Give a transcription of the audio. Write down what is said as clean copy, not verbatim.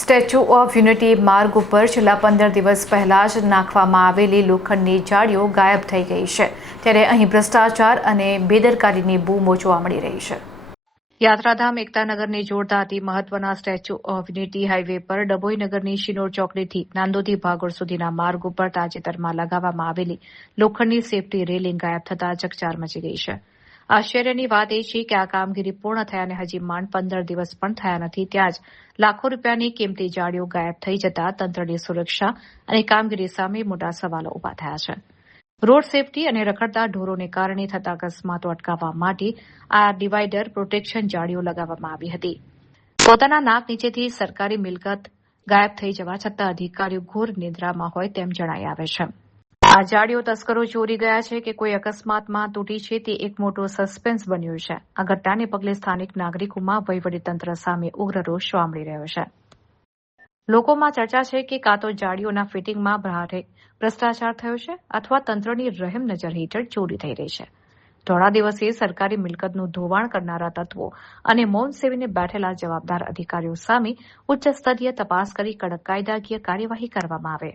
Statue of unity માર્ગ ઉપર છેલ્લા 15 દિવસ પહેલા જ નાખવામાં આવેલી લોખંડની જાળીઓ ગાયબ થઈ ગઈ છે, ત્યારે અહીં ભ્રષ્ટાચાર અને બેદરકારીની બૂમો જોવા મળી રહી છે. યાત્રાધામ એકતાનગરને જોડતા અતિ મહત્વના સ્ટેચ્યુ ઓફ યુનિટી હાઈવે પર ડભોઈ નગરની શિનોર ચોકડીથી નાંદોદી ભાગોળ સુધીના માર્ગ ઉપર તાજેતરમાં લગાવવામાં આવેલી લોખંડની સેફટી રેલિંગ ગાયબ થતા ચકચાર મચી ગઈ છે. આશ્ચર્યની વાત એ છે કે આ કામગીરી પૂર્ણ થયાને હજી માંડ 15 દિવસ પણ થયા નથી, ત્યાં જ લાખો રૂપિયાની કિંમતી જાળીઓ ગાયબ થઈ જતા તંત્રની સુરક્ષા અને કામગીરી સામે મોટા સવાલો ઉભા થયા છે. રોડ સેફટી અને રખડતા ઢોરોને કારણે થતા અકસ્માતો અટકાવવા માટે આ ડિવાઈડર પ્રોટેક્શન જાળીઓ લગાવવામાં આવી હતી. પોતાના નાક નીચેથી સરકારી મિલકત ગાયબ થઈ જવા છતાં અધિકારીઓ ઘોર નિદ્રામાં હોય તેમ જણાઈ આવે છે. આ જાળીઓ તસ્કરો ચોરી ગયા છે કે કોઈ અકસ્માતમાં તૂટી છે તે એક મોટો સસ્પેન્સ બન્યું છે. આ ઘટનાને પગલે સ્થાનિક નાગરિકોમાં વહીવટીતંત્ર સામે ઉગ્ર રોષ જોવા મળી રહ્યો છે. લોકોમાં ચર્ચા છે કે કાં તો જાળીઓના ફિટિંગમાં ભારે ભ્રષ્ટાચાર થયો છે અથવા તંત્રની રહેમ નજર હેઠળ ચોરી થઈ રહી છે. થોડા દિવસે સરકારી મિલકતનું ધોવાણ કરનારા તત્વો અને મૌન સેવીને બેઠેલા જવાબદાર અધિકારીઓ સામે ઉચ્ચ સ્તરીય તપાસ કરી કડક કાયદાકીય કાર્યવાહી કરવામાં આવે.